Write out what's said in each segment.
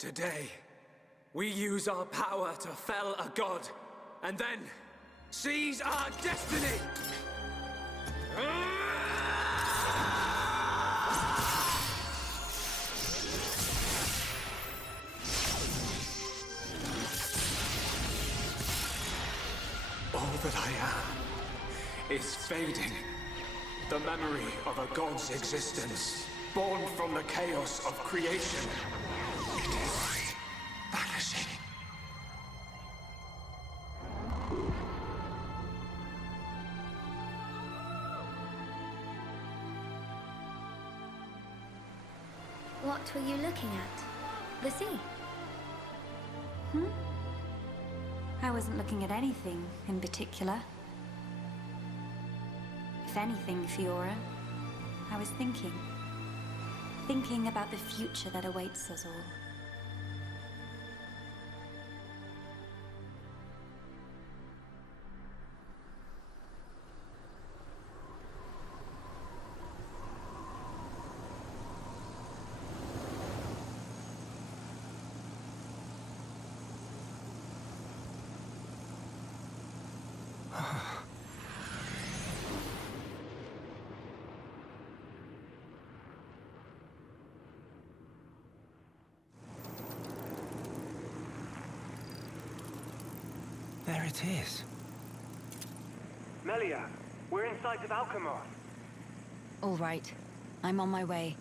Today, we use our power to fell a god, and then seize our destiny! All that I am is fading. The memory of a god's existence, born from the chaos of creation. It is vanishing. What were you looking at? The sea? I wasn't looking at anything in particular. If anything, Fiora, I was thinking. Thinking about the future that awaits us all. There it is. Melia, we're in sight of Alchemoth. All right, I'm on my way.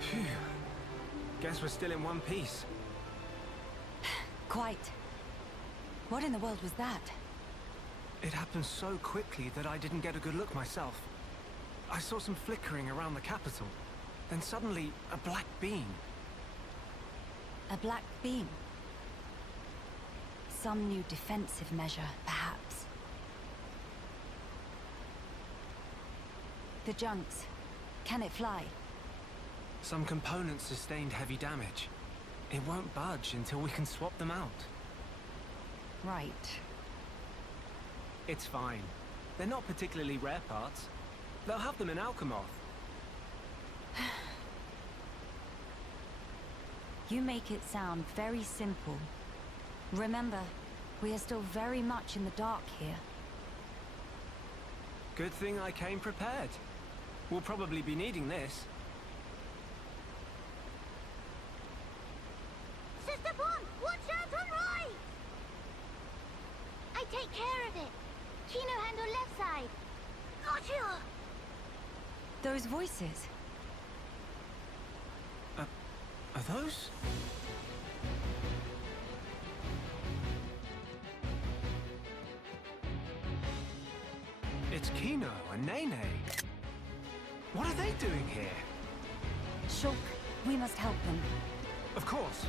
Phew. Guess we're still in one piece. Quite. What in the world was that? It happened so quickly that I didn't get a good look myself. I saw some flickering around the capital. Then suddenly, a black beam. A black beam? Some new defensive measure, perhaps. The junks. Can it fly? Some components sustained heavy damage. It won't budge until we can swap them out. Right. It's fine. They're not particularly rare parts. They'll have them in Alchemoth. You make it sound very simple. Remember, we are still very much in the dark here. Good thing I came prepared. We'll probably be needing this. Sister Bon, watch out on right! I take care of it. Kino handle left side. Gotcha! Those voices. Are those? and Nene. What are they doing here? Shulk, we must help them. Of course.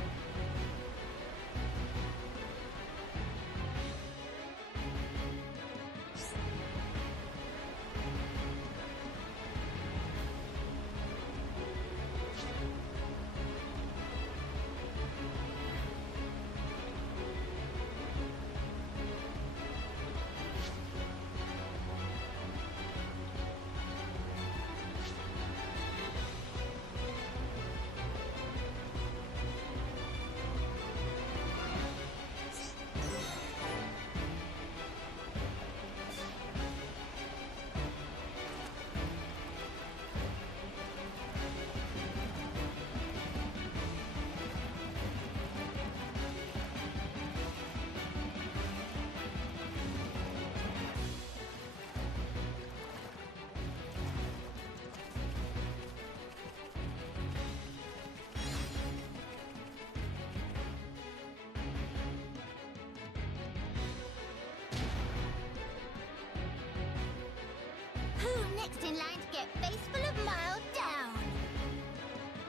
Who next in line to get face full of mild down?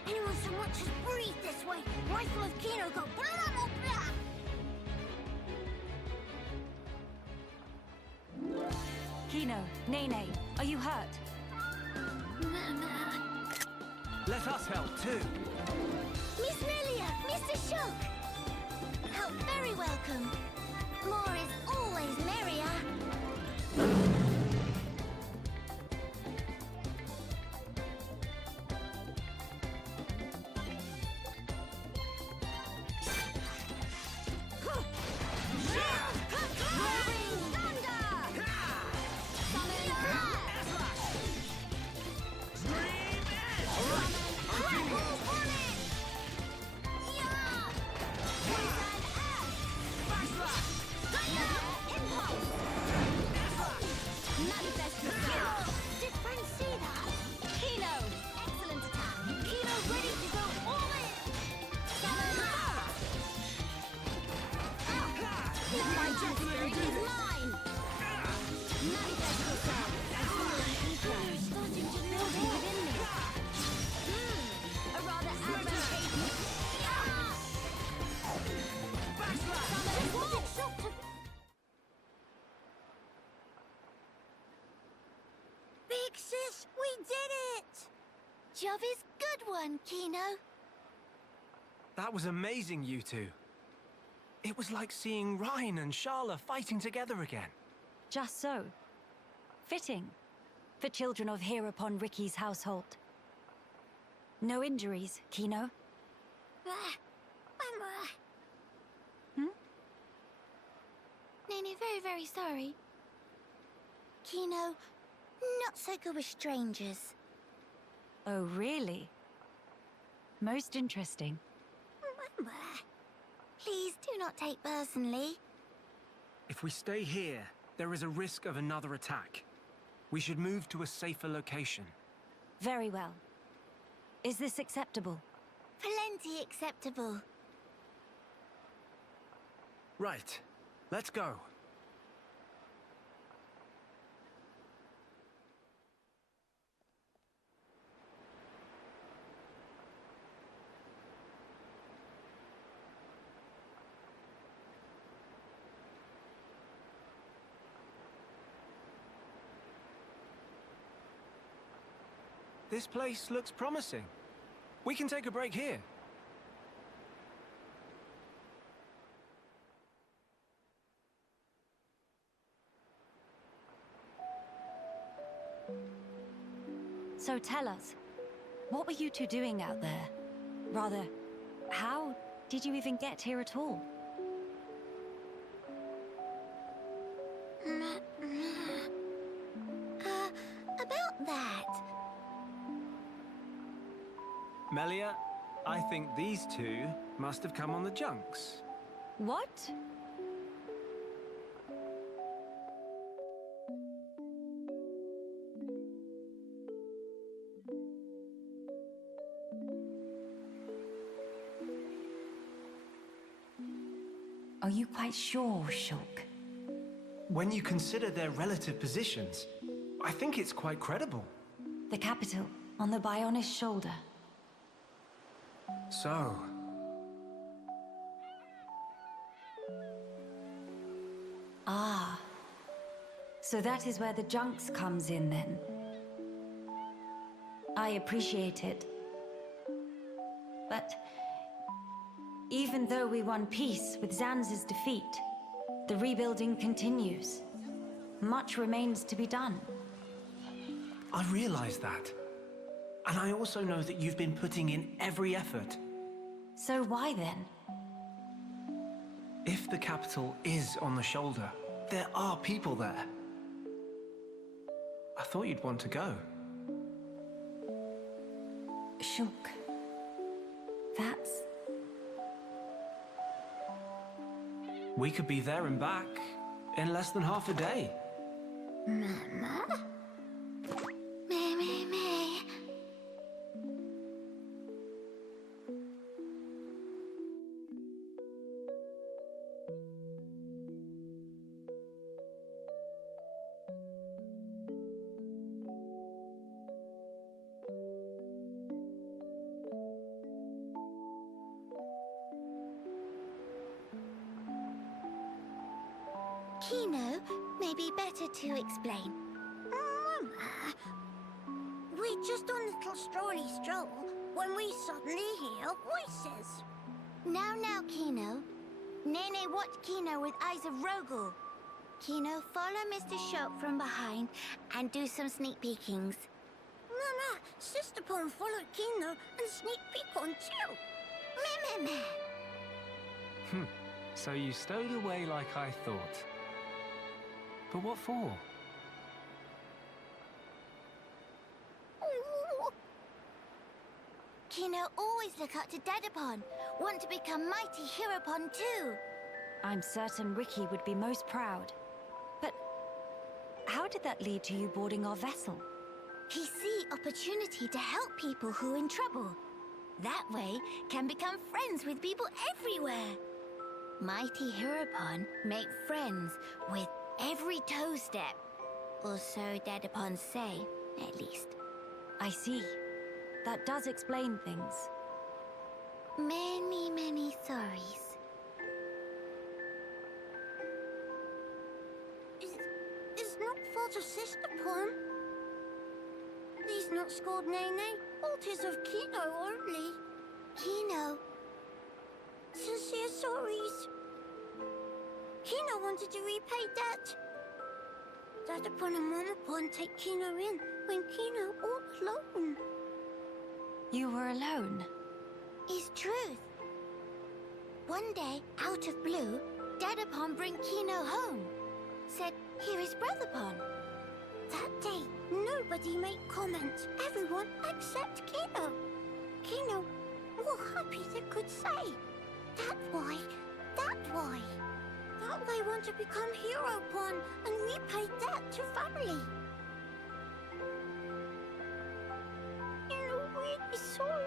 Anyone so much as breathe this way, rifle of Kino go blah blah blah! Kino, Nene, are you hurt? Let us help too. Miss Melia, Mr. Shulk! Help very welcome. More is always merrier. Big sis, we did it! Job is good one, Kino. That was amazing, you two. It was like seeing Rhine and Sharla fighting together again. Just so. Fitting. For children of here upon Ricky's household. No injuries, Kino? Nene, very, very sorry. Kino, not so good with strangers. Oh, really? Most interesting. Please do not take personally. If we stay here, there is a risk of another attack. We should move to a safer location. Very well. Is this acceptable? Plenty acceptable. Right. Let's go. This place looks promising. We can take a break here. So tell us, what were you two doing out there? Rather, how did you even get here at all? About that. Melia, I think these two must have come on the junks. What? Are you quite sure, Shulk? When you consider their relative positions, I think it's quite credible. The capital, on the Bionis shoulder. So... Ah. So that is where the Junks comes in, then. I appreciate it. But... even though we won peace with Zanz's defeat, the rebuilding continues. Much remains to be done. I realize that. And I also know that you've been putting in every effort. So why then? If the capital is on the shoulder, there are people there. I thought you'd want to go. Shulk. That's... We could be there and back in less than half a day. Mama? Me. Kino, may be better to explain. Mama, we're just on a little strolly stroll when we suddenly hear voices. Now, Kino. Nene watch Kino with eyes of Rogel. Kino, follow Mr. Shulk from behind and do some sneak peekings. Mama, Sister Pon followed Kino and sneak peek on too. Meh. So you stowed away like I thought. But what for? Kino always look up to Dadapon. Want to become mighty Heropon too. I'm certain Ricky would be most proud. But how did that lead to you boarding our vessel? He see opportunity to help people who in trouble. That way can become friends with people everywhere. Mighty Heropon make friends with every toe step. Or so Dadapon say, at least. I see. That does explain things. Many sorries. It's not fault of Sister Pon. He's not scored Nene. Fault is of Kino only. Kino. Sincere sorries. Kino wanted to repay debt. Dadapon and Momapon take Kino in when Kino all alone. You were alone? Is truth. One day, out of blue, Dadapon bring Kino home. Said, here is Brotherpon. That day, nobody make comment. Everyone except Kino. Kino more happy they could say. That why. That they want to become Heropon and repay debt to family. Kino really sorry.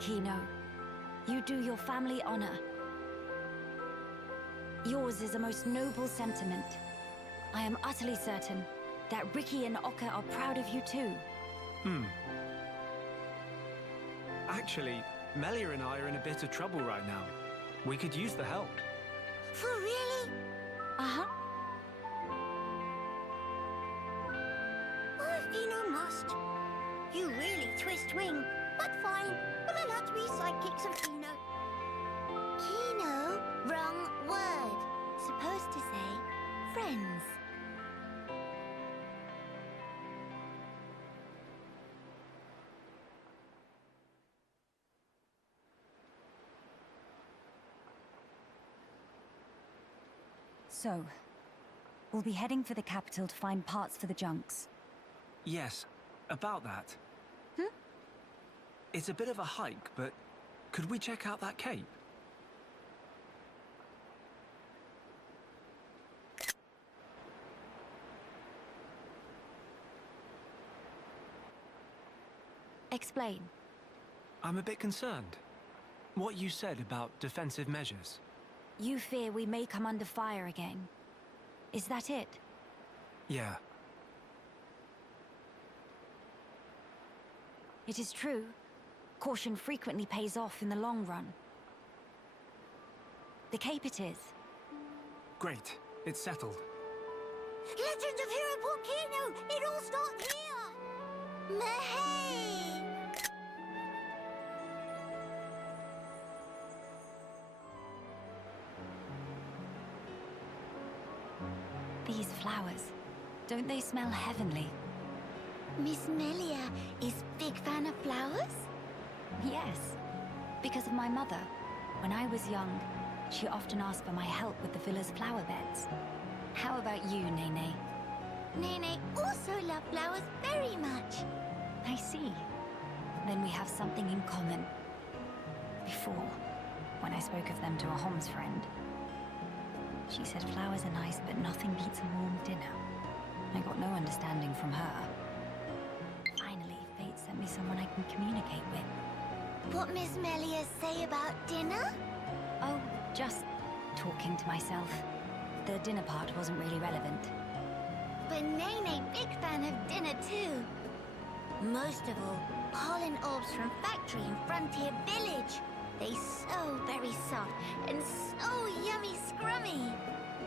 Kino, you do your family honor. Yours is a most noble sentiment. I am utterly certain that Ricky and Oka are proud of you too. Actually, Melia and I are in a bit of trouble right now. We could use the help. For really? Uh-huh. Oh, Kino must. You really twist wing. But fine, we'll allow to be sidekicks of Kino. Kino? Wrong word. Supposed to say friends. So, we'll be heading for the capital to find parts for the junks. Yes, about that. It's a bit of a hike, but could we check out that cape? Explain. I'm a bit concerned. What you said about defensive measures. You fear we may come under fire again. Is that it? Yeah. It is true. Caution frequently pays off in the long run. The Cape it is. Great. It's settled. Legend of Hero Volcano! It all starts here! Mahey! These flowers, don't they smell heavenly? Miss Melia is big fan of flowers? Yes, because of my mother. When I was young, she often asked for my help with the villa's flower beds. How about you, Nene? Nene also loves flowers very much. I see. Then we have something in common. Before, when I spoke of them to a Homs friend, she said flowers are nice, but nothing beats a warm dinner. I got no understanding from her. Finally, fate sent me someone I can communicate with. What Miss Melia say about dinner? Oh, just talking to myself. The dinner part wasn't really relevant. But Nene big fan of dinner too. Most of all, pollen orbs from factory in Frontier Village. They so very soft and so yummy scrummy.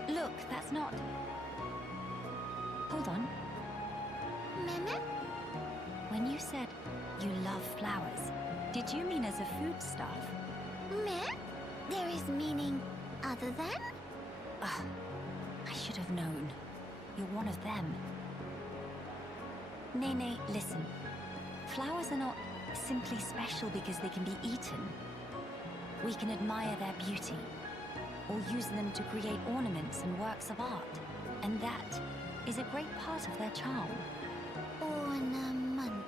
Look, that's not... Hold on. Meme? When you said you love flowers, did you mean as a foodstuff? Me? There is meaning other than? Ugh, I should have known. You're one of them. Nene, listen. Flowers are not simply special because they can be eaten. We can admire their beauty, or use them to create ornaments and works of art. And that is a great part of their charm. Ornament.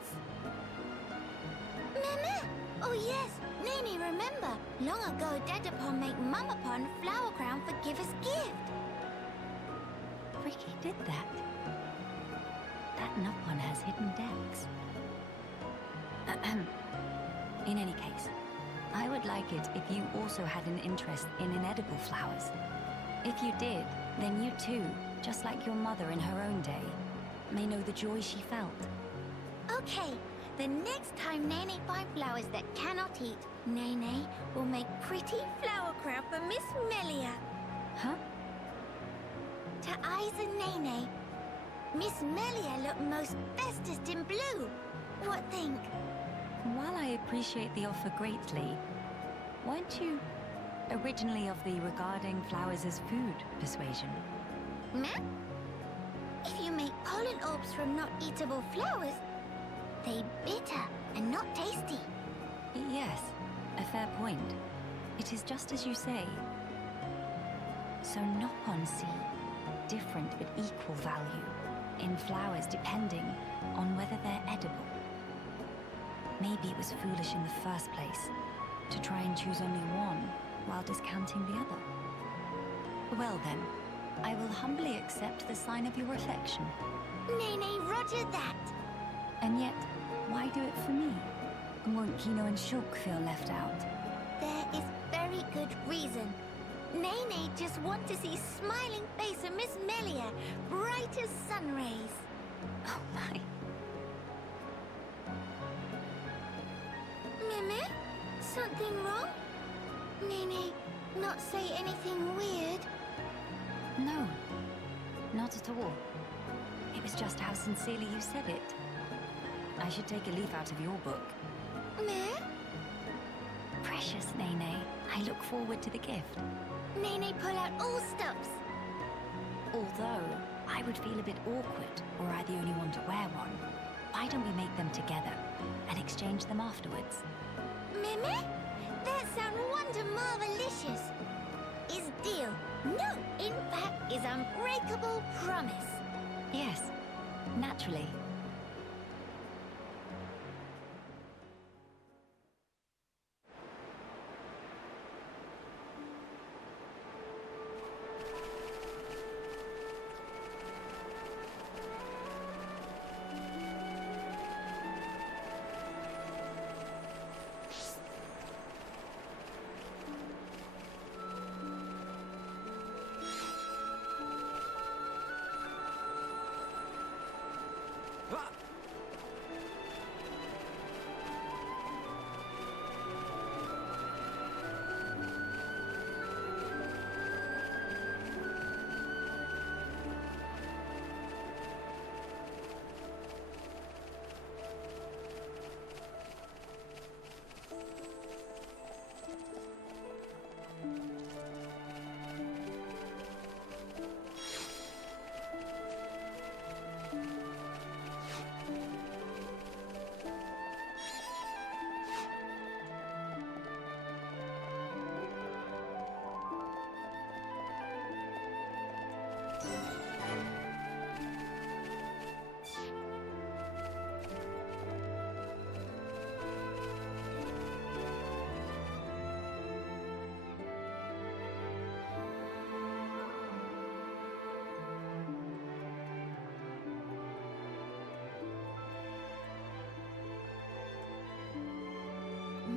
Meme! Oh yes, Nene remember. Long ago Dedapon make Mamapon flower crown for giver's gift. Ricky did that. That Nopon has hidden depths. In any case, I would like it if you also had an interest in inedible flowers. If you did, then you too, just like your mother in her own day, may know the joy she felt. Okay, the next time Nene find flowers that cannot eat, Nene will make pretty flower crown for Miss Melia. Huh? To eyes and Nene, Miss Melia look most bestest in blue. What think? While I appreciate the offer greatly, weren't you originally of the regarding flowers as food persuasion? Meh? If you make pollen orbs from not eatable flowers, they bitter and not tasty. Yes, a fair point. It is just as you say. So Nopon see different but equal value in flowers depending on whether they're edible. Maybe it was foolish in the first place to try and choose only one while discounting the other. Well then, I will humbly accept the sign of your affection. Nene, roger that. And yet, why do it for me? Won't Kino and Shulk feel left out? There is very good reason. Nene just want to see smiling face of Miss Melia, bright as sun rays. Oh my. Meme? Something wrong? Nene, not say anything weird? No, not at all. It was just how sincerely you said it. I should take a leaf out of your book. Me? Precious Nene, I look forward to the gift. Nene pull out all stops. Although, I would feel a bit awkward were I the only one to wear one. Why don't we make them together and exchange them afterwards? Meme? That sound wonder marvelicious. Is deal. No, in fact, is unbreakable promise. Yes, naturally.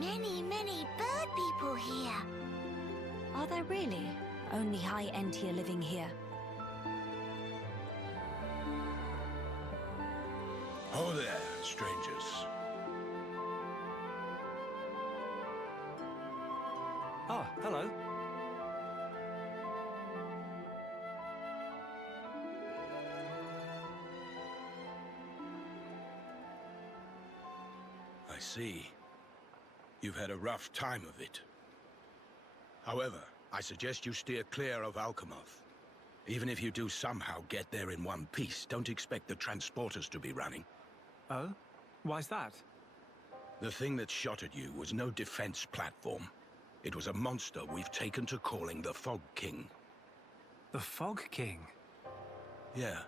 many, many bird people here. Are there really only high Entier living here? Oh there, strangers. Ah, hello. I see. You've had a rough time of it. However, I suggest you steer clear of Alchemoth. Even if you do somehow get there in one piece, don't expect the transporters to be running. Oh? Why's that? The thing that shot at you was no defense platform. It was a monster we've taken to calling the Fog King. The Fog King? Yeah.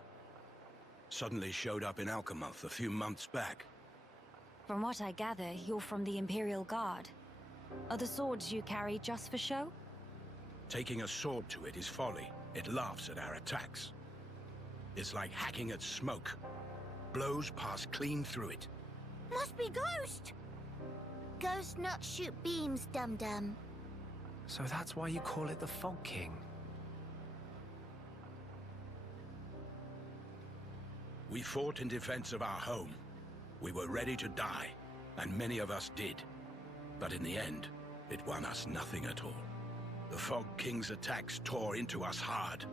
Suddenly showed up in Alchemoth a few months back. From what I gather, you're from the Imperial Guard. Are the swords you carry just for show? Taking a sword to it is folly. It laughs at our attacks. It's like hacking at smoke. Blows pass clean through it. Must be Ghost. Ghost not shoot beams, dum-dum. So that's why you call it the Fog King? We fought in defense of our home. We were ready to die, and many of us did. But in the end, it won us nothing at all. The Fog King's attacks tore into us hard.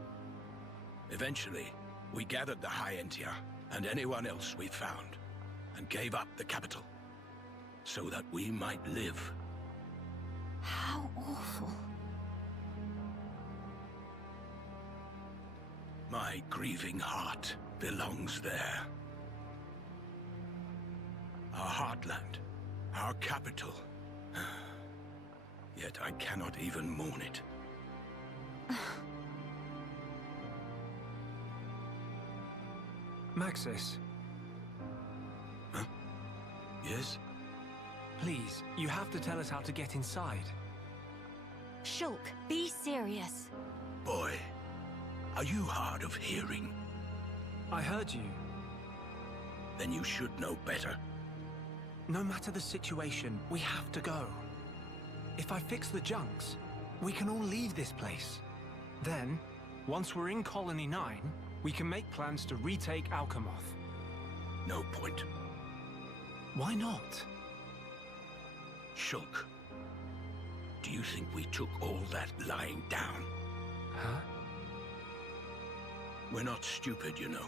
Eventually, we gathered the High Entier and anyone else we found, and gave up the capital, so that we might live. How awful. My grieving heart belongs there. Our heartland, our capital. Yet I cannot even mourn it. Maxis, Huh? Yes? please, you have to tell us how to get inside. Shulk, be serious. Boy, are you hard of hearing? I heard you. Then you should know better. No matter the situation, we have to go. If I fix the junks, we can all leave this place. Then, once we're in Colony 9, we can make plans to retake Alchemoth. No point. Why not? Shulk, do you think we took all that lying down? Huh? We're not stupid, you know.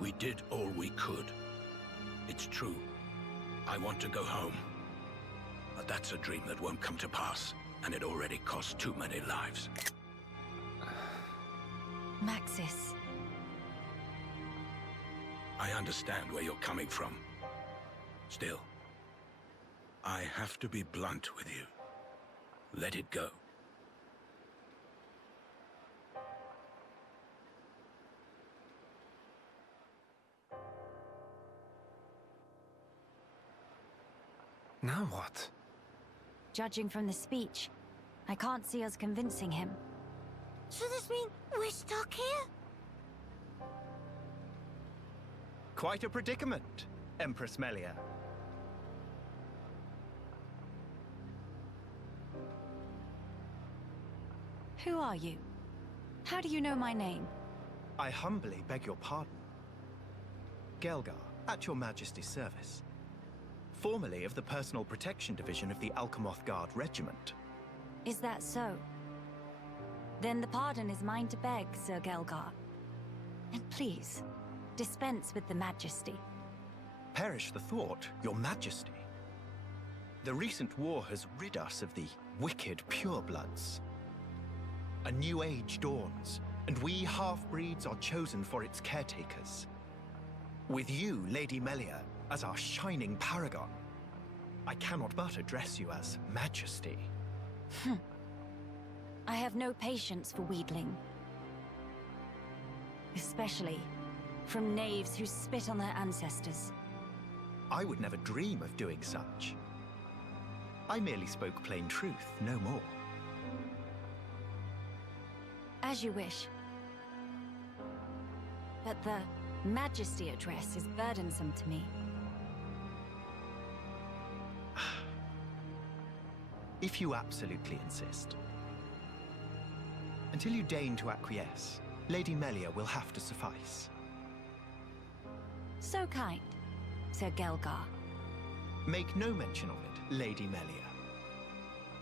We did all we could. It's true. I want to go home. But that's a dream that won't come to pass, and it already cost too many lives. Maxis. I understand where you're coming from. Still, I have to be blunt with you. Let it go. Now what? Judging from the speech, I can't see us convincing him. So this mean we're stuck here? Quite a predicament, Empress Melia. Who are you? How do you know my name? I humbly beg your pardon. Gelgar, at your Majesty's service. Formerly of the Personal Protection Division of the Alchemoth Guard Regiment. Is that so? Then the pardon is mine to beg, Sir Gelgar. And please, dispense with the Majesty. Perish the thought, your Majesty. The recent war has rid us of the wicked purebloods. A new age dawns, and we half-breeds are chosen for its caretakers. With you, Lady Melia, as our shining paragon, I cannot but address you as Majesty. I have no patience for wheedling. Especially from knaves who spit on their ancestors. I would never dream of doing such. I merely spoke plain truth, no more. As you wish. But the Majesty address is burdensome to me. if you absolutely insist. Until you deign to acquiesce, Lady Melia will have to suffice. So kind, Sir Gelgar. Make no mention of it, Lady Melia.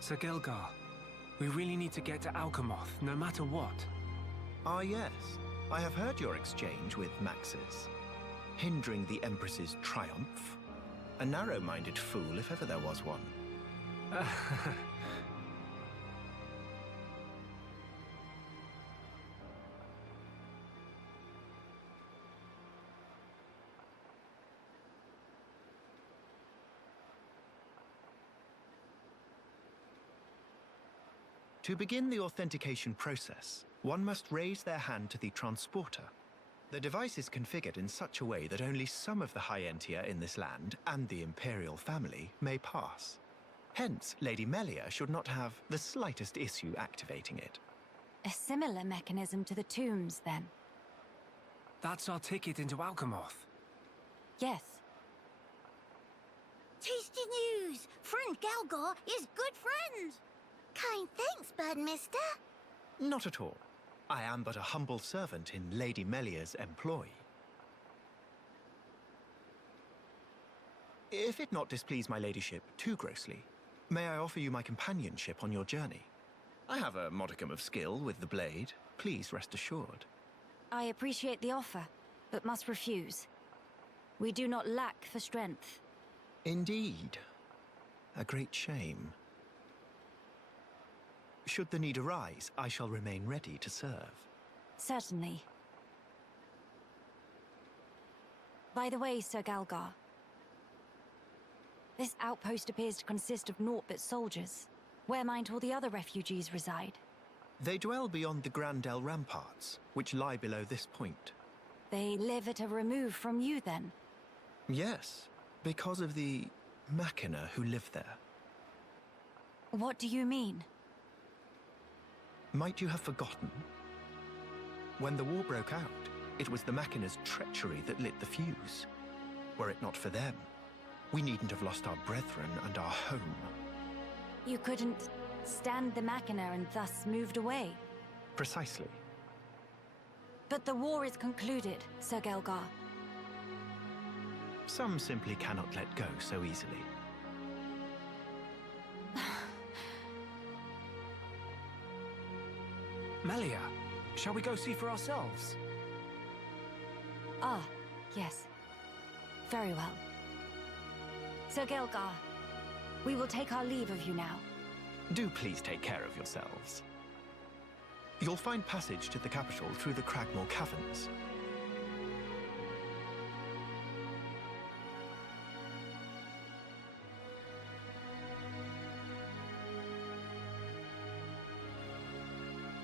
Sir Gelgar, we really need to get to Alchemoth, no matter what. Ah, yes. I have heard your exchange with Maxis. Hindering the Empress's triumph. A narrow-minded fool, if ever there was one. To begin the authentication process, one must raise their hand to the transporter. The device is configured in such a way that only some of the High Entia in this land and the Imperial family may pass. Hence, Lady Melia should not have the slightest issue activating it. A similar mechanism to the tombs, then? That's our ticket into Alchemoth. Yes. Tasty news! Friend Gelgar is good friends! Kind thanks, Birdmister. Not at all. I am but a humble servant in Lady Melia's employ. If it not displease my ladyship too grossly, may I offer you my companionship on your journey? I have a modicum of skill with the blade. Please rest assured. I appreciate the offer, but must refuse. We do not lack for strength. Indeed. A great shame. Should the need arise, I shall remain ready to serve. Certainly. By the way, Sir Galgar, this outpost appears to consist of naught but soldiers. Where might all the other refugees reside? They dwell beyond the Grandel ramparts, which lie below this point. They live at a remove from you, then? Yes, because of the Machina who live there. What do you mean? Might you have forgotten? When the war broke out, it was the Machina's treachery that lit the fuse. Were it not for them, we needn't have lost our brethren and our home. You couldn't stand the Machina and thus moved away? Precisely. But the war is concluded, Sir Gelgar. Some simply cannot let go so easily. Melia, shall we go see for ourselves? Ah, yes. Very well. Sir Gelgar, we will take our leave of you now. Do please take care of yourselves. You'll find passage to the capital through the Cragmore Caverns.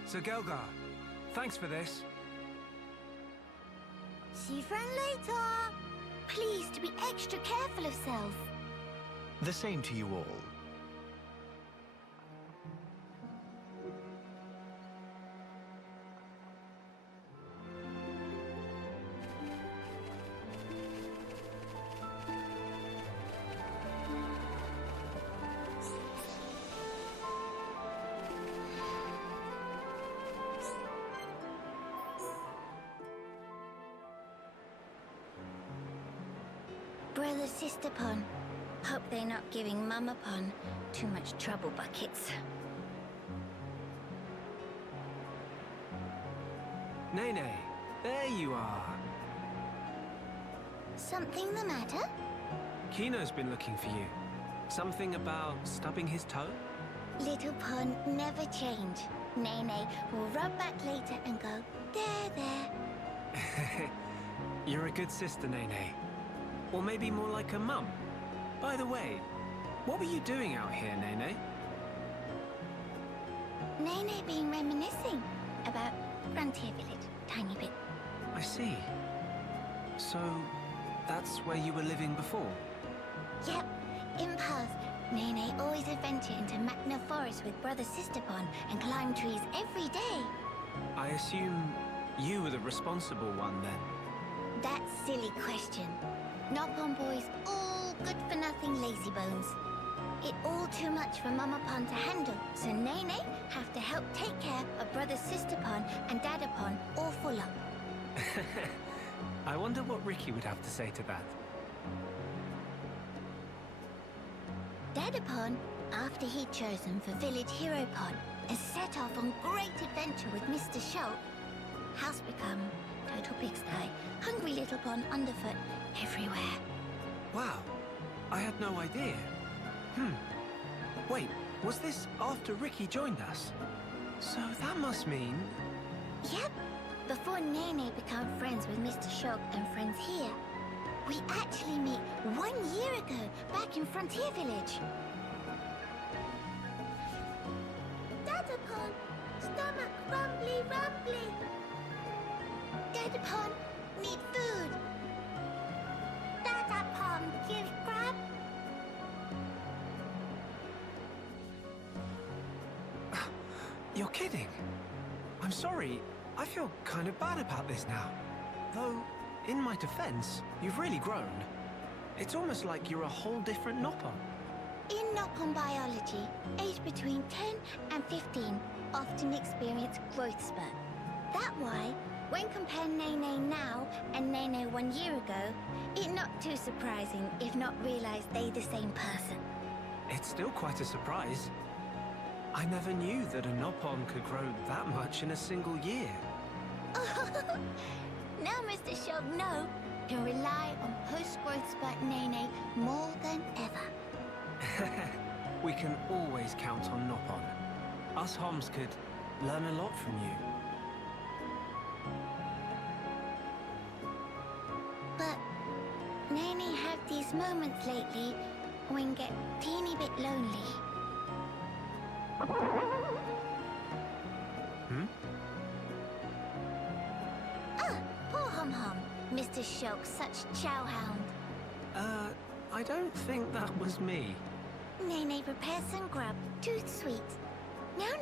Sir Gelgar, thanks for this. See friend later. Please to be extra careful of self. The same to you all. Brother, sister pon. Hope they're not giving Mama pon too much trouble buckets. Nene, there you are. Something the matter? Kino's been looking for you. Something about stubbing his toe? Little pon never change. Nene will rub back later and go, there, there. You're a good sister, Nene. Or maybe more like a mum. By the way, what were you doing out here, Nene? Nene being reminiscing about Frontier Village, tiny bit. I see. So, that's where you were living before? Yep, in past, Nene always adventure into Magna Forest with brother Sisterpon and climb trees every day. I assume you were the responsible one then? That silly question. Nopon boys, all good for nothing lazy bones. It all too much for Mama Pond to handle, so Nene have to help take care of Brother Sister Pond and Dada Pond all full up. I wonder what Ricky would have to say to that. Dada Pond, after he'd chosen for Village Hero Pond, has set off on great adventure with Mr. Shulk. House become total pigsty, hungry little pond underfoot everywhere. Wow, I had no idea. Wait, was this after Ricky joined us? So that must mean... Yep, before Nene became friends with Mr. Shulk and friends here. We actually meet 1 year ago, back in Frontier Village. Dada Pond, stomach rumbly rumbly. Dada Pond, need food. Dada Pond, give grub. You're kidding. I'm sorry. I feel kind of bad about this now. Though, in my defense, you've really grown. It's almost like you're a whole different Noppon. In Noppon biology, aged between 10 and 15 often experience growth spurt. That why, when compare Nene now and Nene 1 year ago, it's not too surprising if not realize they the same person. It's still quite a surprise. I never knew that a Noppon could grow that much in a single year. Now Mr. Shulk can rely on post-growth spurt Nene more than ever. We can always count on Noppon. Us Homs could learn a lot from you. But Nene have these moments lately when get teeny bit lonely. Poor Hum-Hum. Mr. Shulk, such chowhound. I don't think that was me. Nene prepares some grub, too sweet. Now,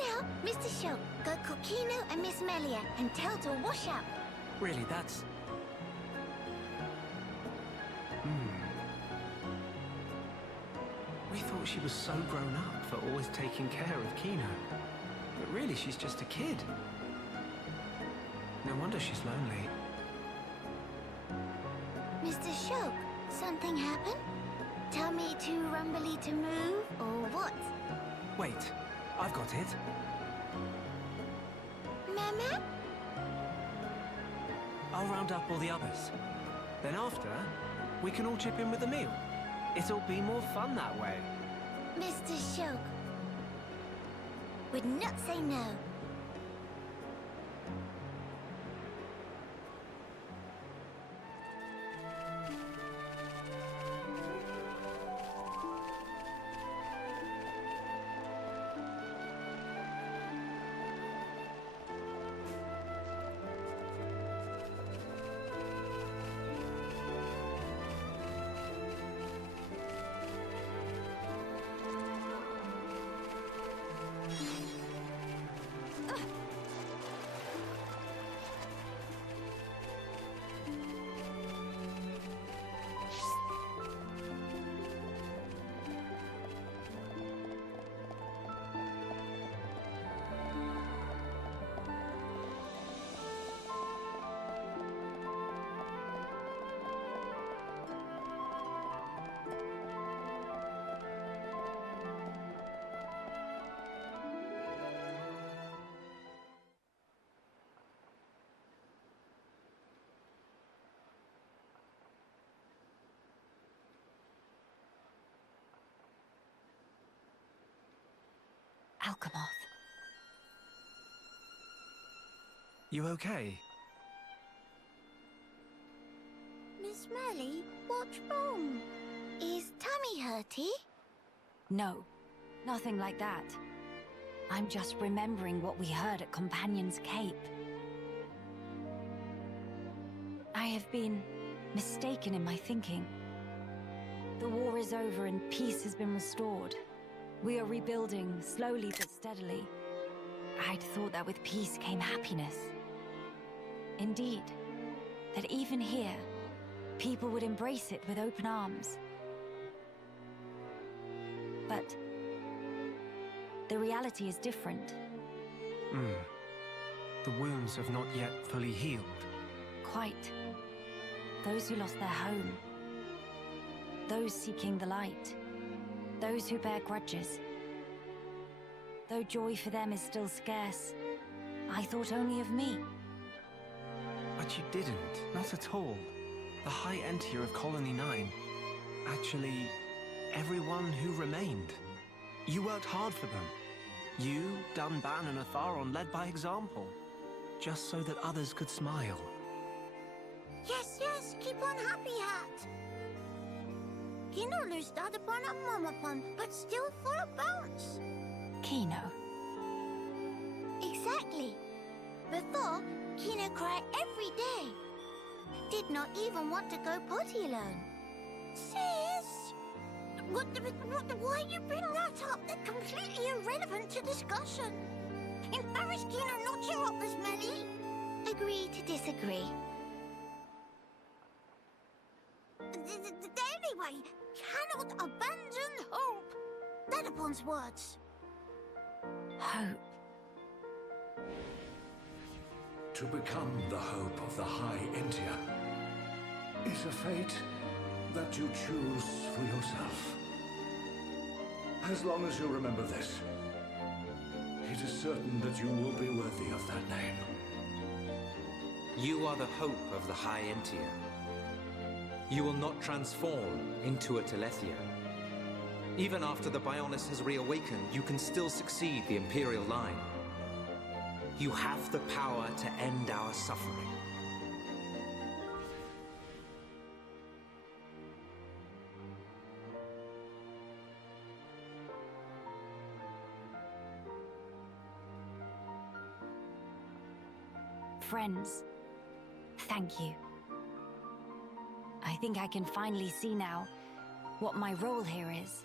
Mr. Shulk, go call Kino and Miss Melia and tell to wash up. Really, that's... We thought she was so grown up for always taking care of Kino. But really, she's just a kid. No wonder she's lonely. Mr. Shulk, something happened? Tell me too rumbly to move, or what? Wait, I've got it. Mama? I'll round up all the others. Then after, we can all chip in with the meal. It'll be more fun that way. Mr. Shulk would not say no. Alchemoth. You okay? Miss Melly, what's wrong? Is tummy hurty? No, nothing like that. I'm just remembering what we heard at Companion's Cape. I have been mistaken in my thinking. The war is over and peace has been restored. We are rebuilding, slowly but steadily. I'd thought that with peace came happiness. Indeed, that even here, people would embrace it with open arms. But the reality is different. The wounds have not yet fully healed. Quite. Those who lost their home. Those seeking the light. Those who bear grudges. Though joy for them is still scarce, I thought only of me. But you didn't. Not at all. The High Entier of Colony 9. Actually, everyone who remained. You worked hard for them. You, Dunban, and Atharon led by example. Just so that others could smile. Yes, yes, keep on happy, Hat. Kino lustad upon a momopon, but still full of bounce. Kino. Exactly. Before, Kino cried every day. Did not even want to go potty alone. Sis! Why you bring that up? They're completely irrelevant to discussion. Embarrass Kino not cheer up as many. Agree to disagree. Anyway, cannot abandon hope. Dadapon's words. Hope. To become the hope of the High Entier is a fate that you choose for yourself. As long as you remember this, it is certain that you will be worthy of that name. You are the hope of the High Entier. You will not transform into a Telethia. Even after the Bionis has reawakened, you can still succeed the Imperial line. You have the power to end our suffering. Friends, thank you. I think I can finally see now what my role here is.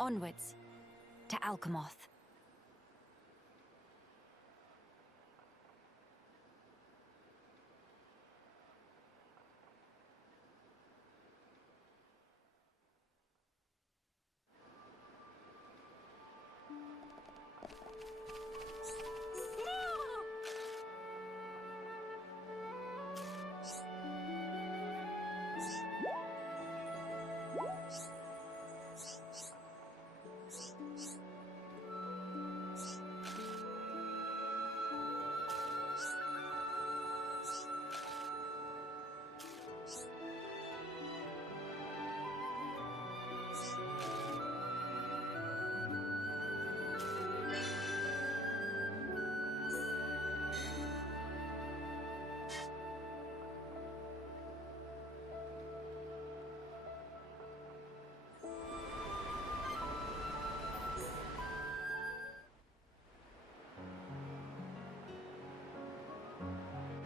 Onwards to Alchemoth.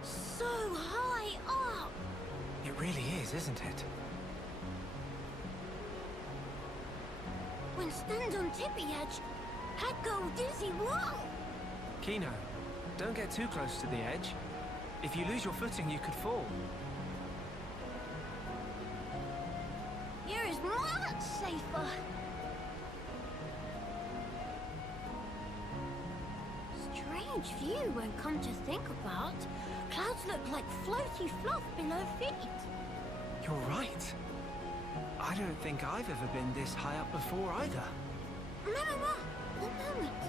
So high up! It really is, isn't it? When stand on tippy edge, I'd go dizzy. Whoa! Kino, don't get too close to the edge. If you lose your footing, you could fall. Here is much safer. Strange view when come to think about. Clouds look like floaty fluff below feet. You're right. I don't think I've ever been this high up before either. Mama, one moment.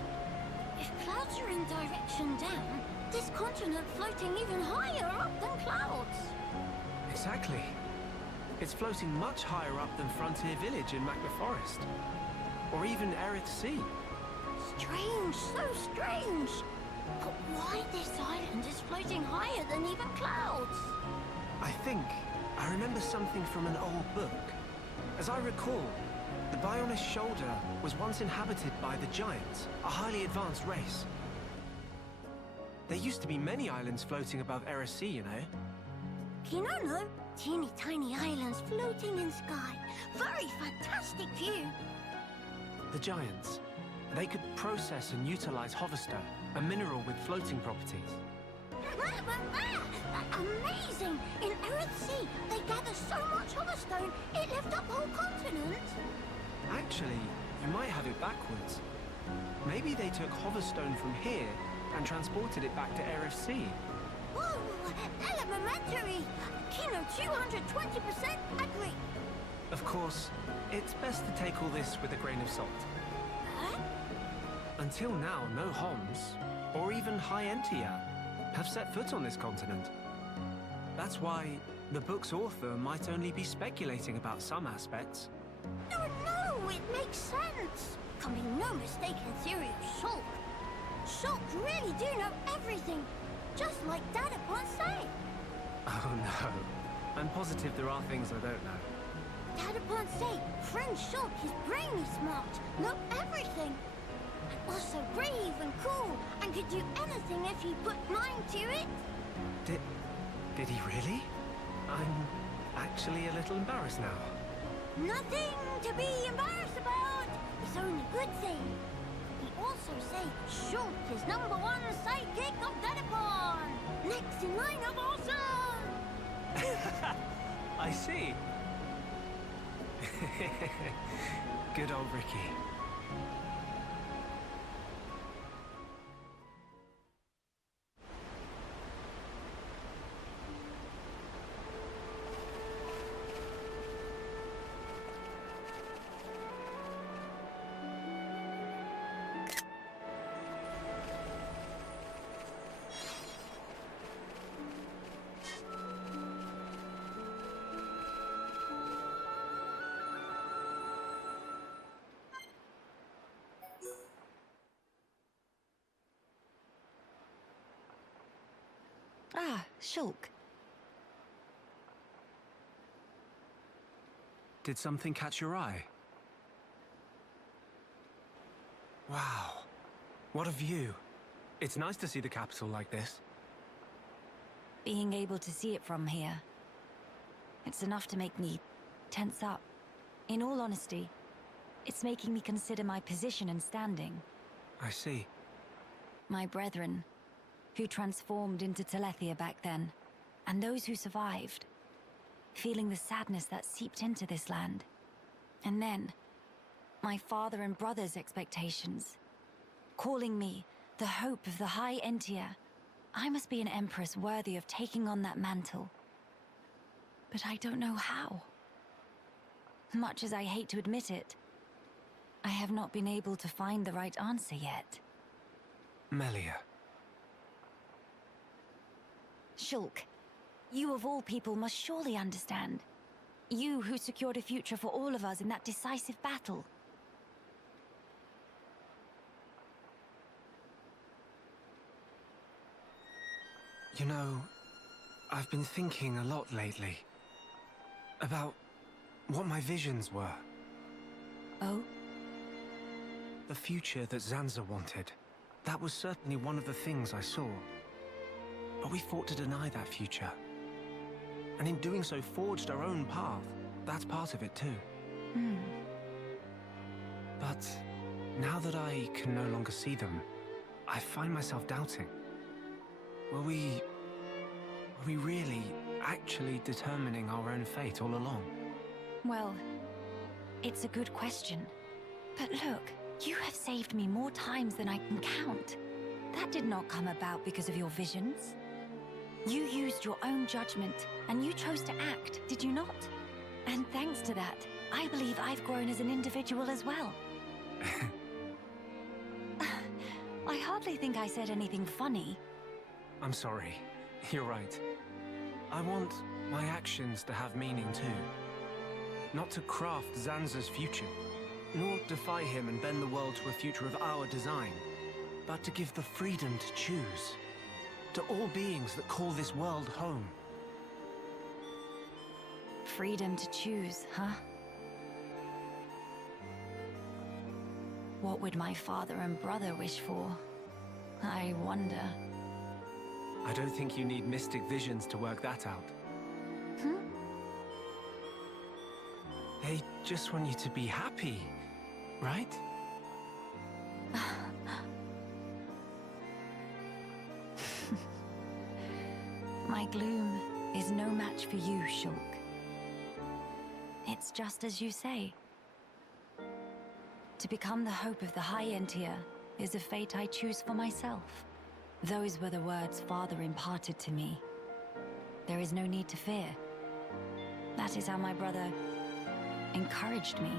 If clouds are in direction down, this continent floating even higher up than clouds. Exactly. It's floating much higher up than Frontier Village in Magna Forest. Or even Erith Sea. Strange, so strange. But why this island is floating higher than even clouds? I remember something from an old book. As I recall, the Bionis Shoulder was once inhabited by the Giants, a highly advanced race. There used to be many islands floating above Erith Sea, you know. Kinono, teeny tiny islands floating in sky. Very fantastic view. The Giants. They could process and utilize hoverstone, a mineral with floating properties. Amazing! amazing! In Earthsea, they gather so much hoverstone, it lifts up whole continents. Actually, you might have it backwards. Maybe they took hoverstone from here and transported it back to RFC. Whoa! Elementary! Kino 220% accurate! Of course, it's best to take all this with a grain of salt. Huh? Until now, no Homs, or even High Entia, have set foot on this continent. That's why the book's author might only be speculating about some aspects. No, it makes sense. Can be no mistaken theory of Shulk. Shulk really do know everything, just like Dad upon say. Oh no, I'm positive there are things I don't know. Dad upon say, friend Shulk is brainy smart, know everything. And also brave and cool, and could do anything if he put mind to it. Did he really? I'm actually a little embarrassed now. Nothing to be embarrassed about. It's only good thing. He also say Shulk is #1 sidekick of Dadapon. Next in line of awesome. I see. Good old Ricky. Ah, Shulk. Did something catch your eye? Wow. What a view. It's nice to see the capital like this. Being able to see it from here, it's enough to make me tense up. In all honesty, it's making me consider my position and standing. I see. My brethren, who transformed into Telethia back then, and those who survived, feeling the sadness that seeped into this land. And then, my father and brother's expectations, calling me the hope of the High Entia. I must be an empress worthy of taking on that mantle. But I don't know how. Much as I hate to admit it, I have not been able to find the right answer yet. Melia. Shulk, you of all people must surely understand. You who secured a future for all of us in that decisive battle. You know, I've been thinking a lot lately about what my visions were. Oh? The future that Zanza wanted. That was certainly one of the things I saw. But we fought to deny that future. And in doing so, forged our own path. That's part of it too. But now that I can no longer see them, I find myself doubting. Were we really, actually determining our own fate all along? Well, it's a good question. But look, you have saved me more times than I can count. That did not come about because of your visions. You used your own judgment, and you chose to act, did you not? And thanks to that, I believe I've grown as an individual as well. I hardly think I said anything funny. I'm sorry. You're right. I want my actions to have meaning too. Not to craft Zanza's future, nor defy him and bend the world to a future of our design, but to give the freedom to choose. To all beings that call this world home. Freedom to choose, huh? What would my father and brother wish for? I wonder. I don't think you need mystic visions to work that out. They just want you to be happy, right? My gloom is no match for you, Shulk. It's just as you say. To become the hope of the High Entier is a fate I choose for myself. Those were the words Father imparted to me. There is no need to fear. That is how my brother encouraged me.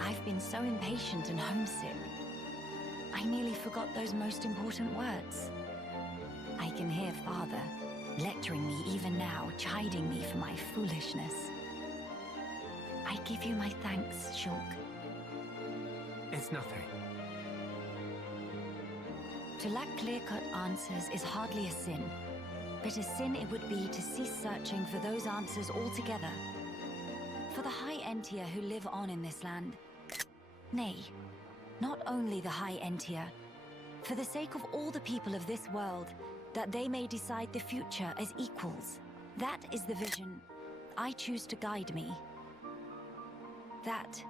I've been so impatient and homesick. I nearly forgot those most important words. I can hear Father lecturing me even now, chiding me for my foolishness. I give you my thanks, Shulk. It's nothing. To lack clear-cut answers is hardly a sin, but a sin it would be to cease searching for those answers altogether. For the High Entier who live on in this land. Nay, not only the High Entier, for the sake of all the people of this world, that they may decide the future as equals. That is the vision I choose to guide me. That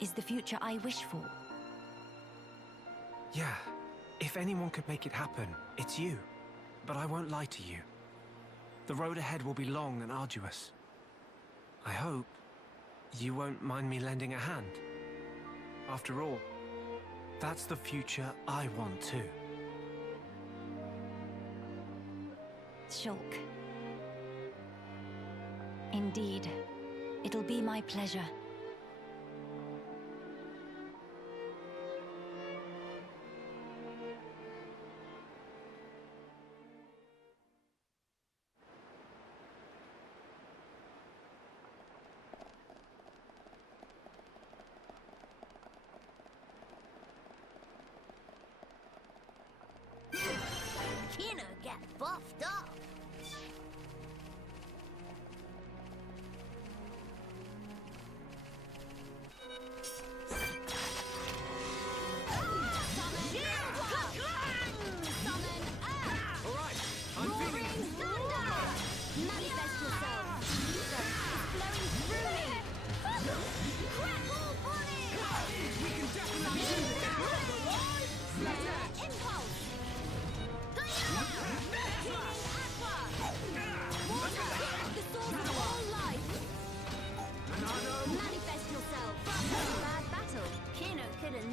is the future I wish for. Yeah, if anyone could make it happen, it's you. But I won't lie to you. The road ahead will be long and arduous. I hope you won't mind me lending a hand. After all, that's the future I want too. Shulk. Indeed, it'll be my pleasure. Kino get buffed up.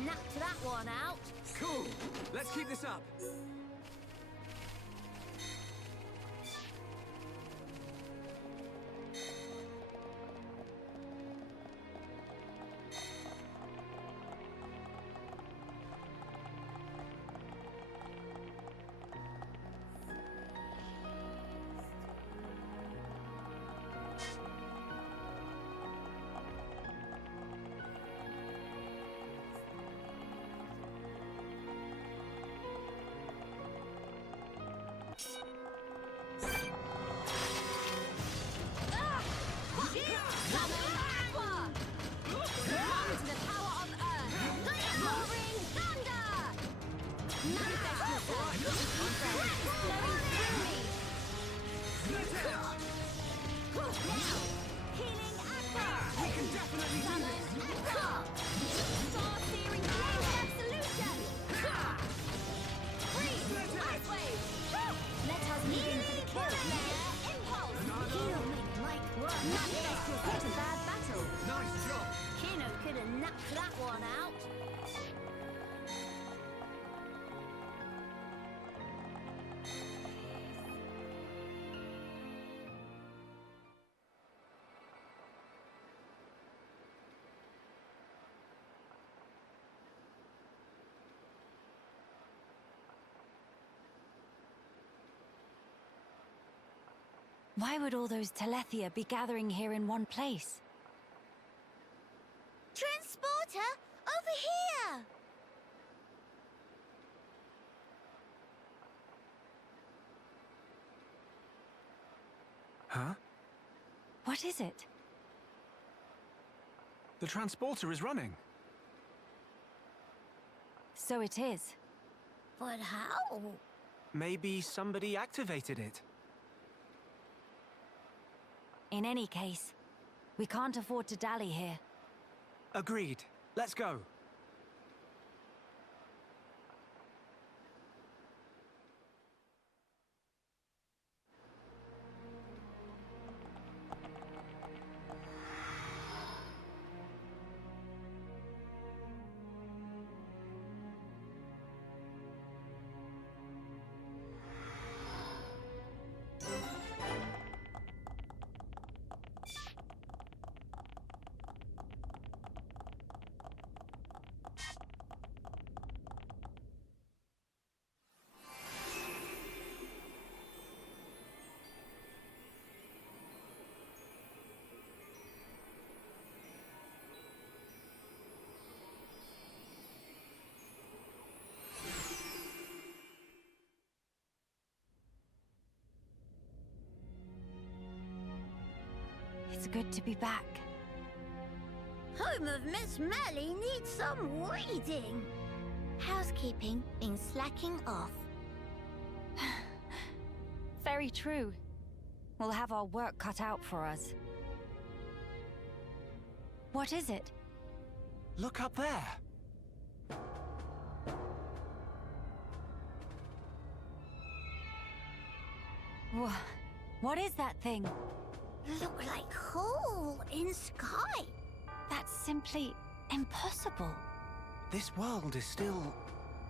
Knocked that one out. Cool! Let's keep this up! Why would all those Telethia be gathering here in one place? Transporter, over here! Huh? What is it? The transporter is running. So it is. But how? Maybe somebody activated it. In any case, we can't afford to dally here. Agreed. Let's go. It's good to be back. Home of Miss Melly needs some weeding. Housekeeping been slacking off. Very true. We'll have our work cut out for us. What is it? Look up there. What is that thing? Look like hole in sky. That's simply impossible. This world is still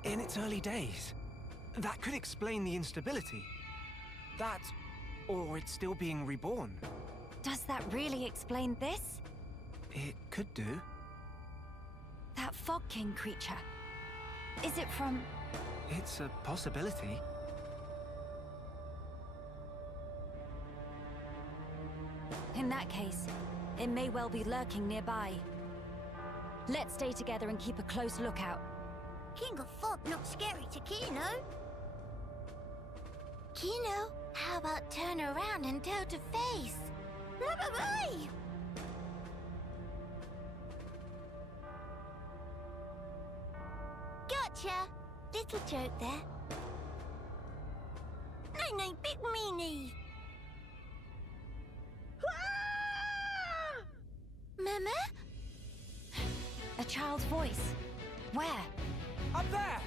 in its early days. That could explain the instability. That, or it's still being reborn. Does that really explain this? It could do. That Fog King creature. Is it from... It's a possibility. In that case, it may well be lurking nearby. Let's stay together and keep a close lookout. King of Fog not scary to Kino. Kino, how about turn around and toe to face? Bye-bye! Gotcha! Little joke there. No, big meanie! Mama? A child's voice. Where? Up there!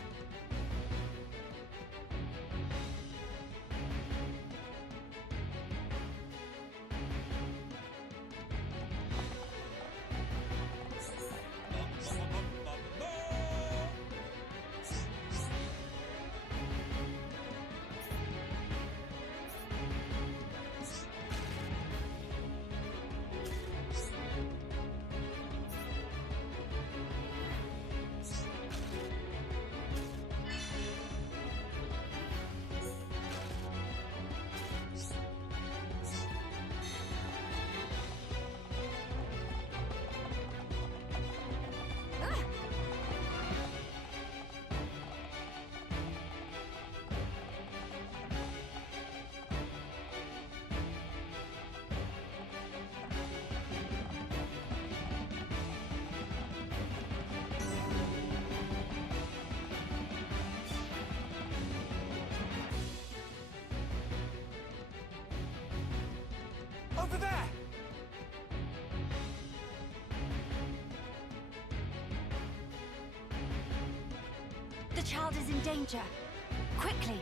Over there! The child is in danger. Quickly!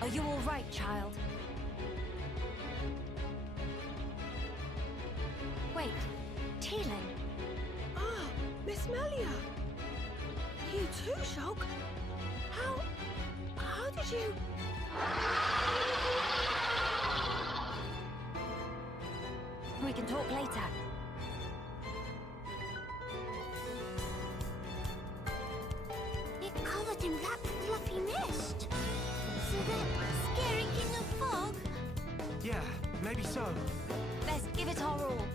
Are you all right, child? Wait, Teelan. Ah, Miss Melia! You too, Shulk? How did you... We can talk later. It covered in black fluffy mist. So that scary King of Fog? Yeah, maybe so. Let's give it our all.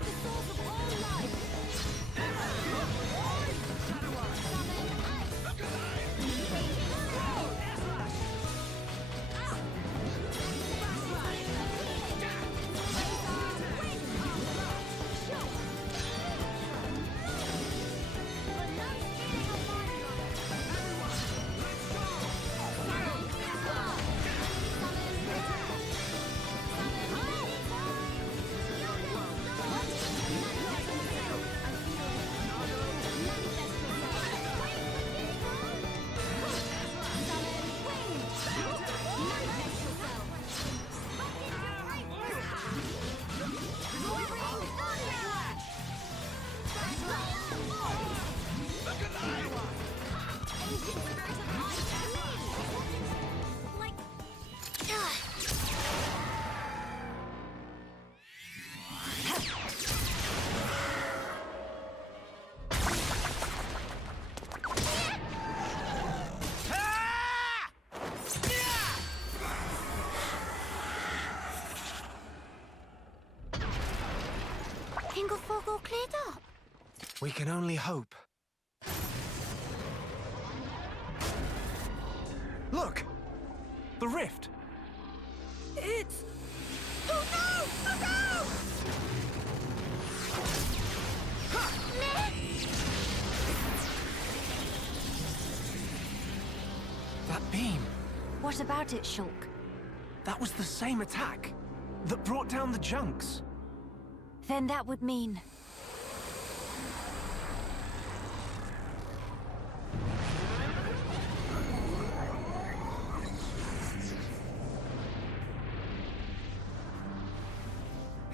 The source of all life! We can only hope. Look! The rift! It's... Oh no! Oh no! That beam! What about it, Shulk? That was the same attack that brought down the junks. Then that would mean...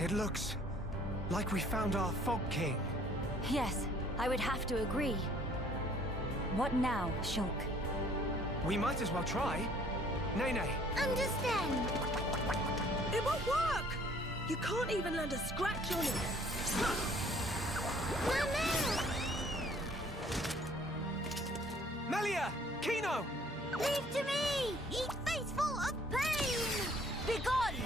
It looks like we found our Fog King. Yes, I would have to agree. What now, Shulk? We might as well try. Nene. Understand? It won't work! You can't even land a scratch on it. Mama! Melia! Kino! Leave to me! Ye faithful of pain! Begone!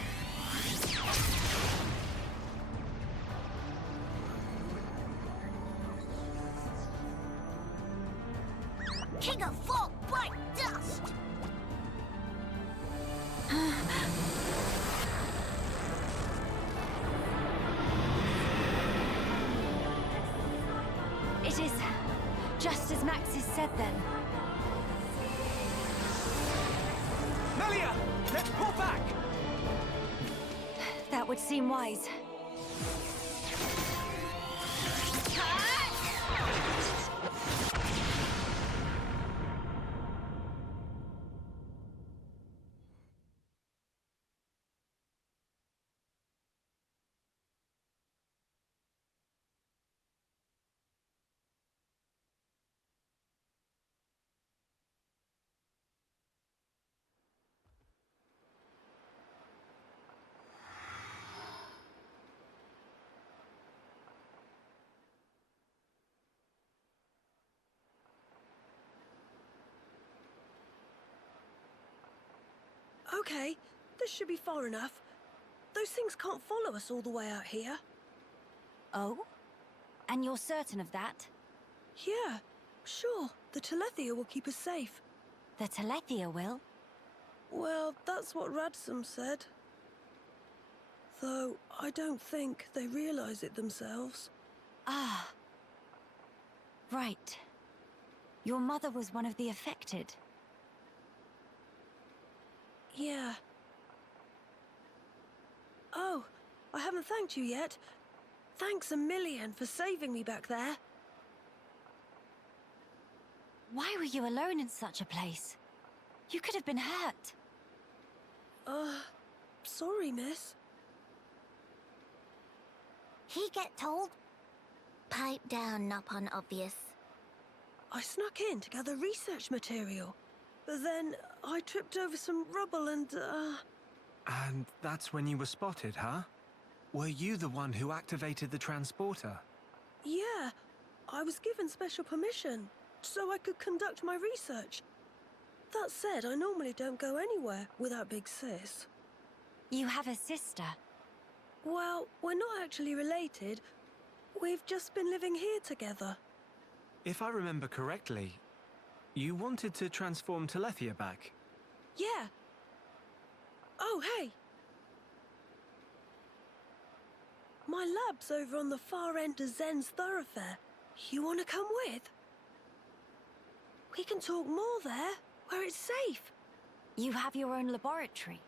King of fog, bright dust! It is just as Maxis said then. Melia! Let's pull back! That would seem wise. Okay, this should be far enough. Those things can't follow us all the way out here. Oh? And you're certain of that? Yeah, sure. The Telethia will keep us safe. The Telethia will? Well, that's what Radsum said. Though, I don't think they realize it themselves. Ah. Right. Your mother was one of the affected. Yeah. Oh, I haven't thanked you yet. Thanks a million for saving me back there. Why were you alone in such a place? You could have been hurt. Sorry, miss. He get told? Pipe down, not obvious. I snuck in to gather research material. But then I tripped over some rubble and, And that's when you were spotted, huh? Were you the one who activated the transporter? Yeah, I was given special permission, so I could conduct my research. That said, I normally don't go anywhere without Big Sis. You have a sister. Well, we're not actually related. We've just been living here together. If I remember correctly, you wanted to transform Telethia back. Yeah. Oh, hey! My lab's over on the far end of Zen's thoroughfare. You want to come with? We can talk more there, where it's safe. You have your own laboratory.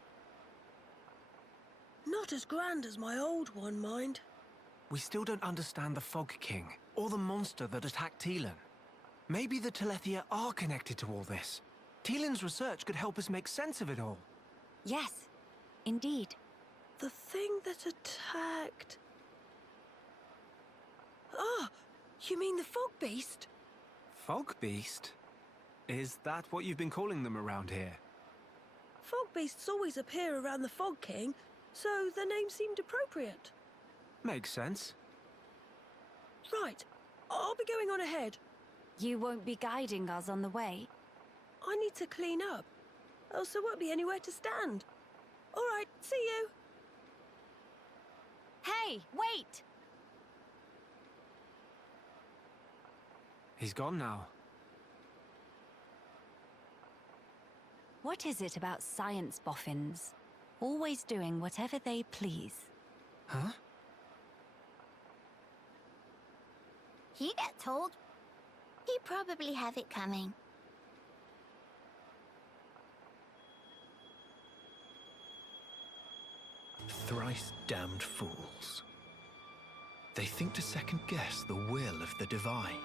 Not as grand as my old one, mind. We still don't understand the Fog King, or the monster that attacked Teelan. Maybe the Telethia are connected to all this. Teelan's research could help us make sense of it all. Yes, indeed. The thing that attacked... Ah, you mean the Fog Beast? Fog Beast? Is that what you've been calling them around here? Fog Beasts always appear around the Fog King, so the name seemed appropriate. Makes sense. Right, I'll be going on ahead. You won't be guiding us on the way? I need to clean up, else there won't be anywhere to stand. All right, see you. Hey, wait! He's gone now. What is it about science boffins? Always doing whatever they please. Huh? You get told. You probably have it coming. Thrice damned fools. They think to second guess the will of the divine.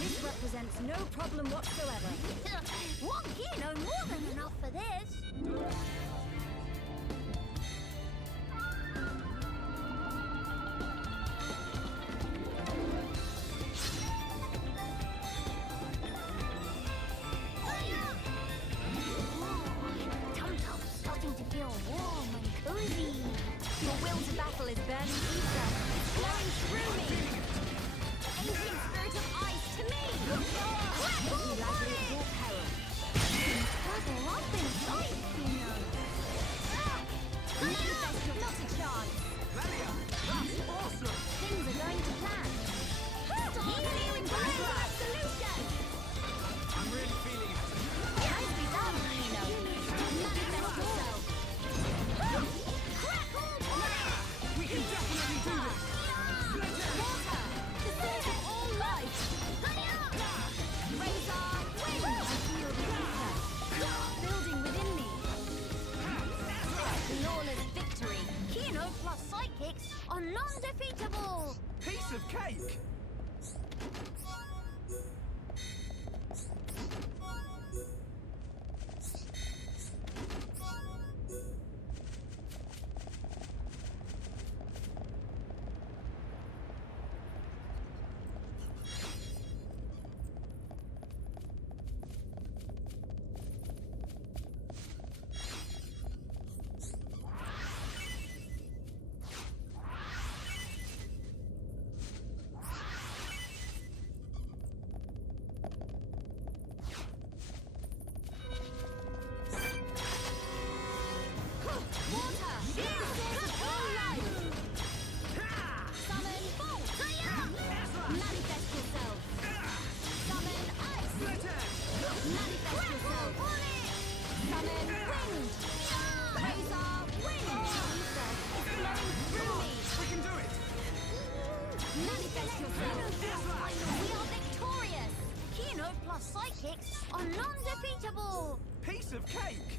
This represents no problem whatsoever. One gear know more than enough for this. Tum-tum's starting to feel warm and cozy. Your will to battle is burning ether. It's flowing through me. Ancient spirit of ice to me! You like it at your peril. Struggle up inside, you know. of cake! Psychics are non-defeatable! Piece of cake!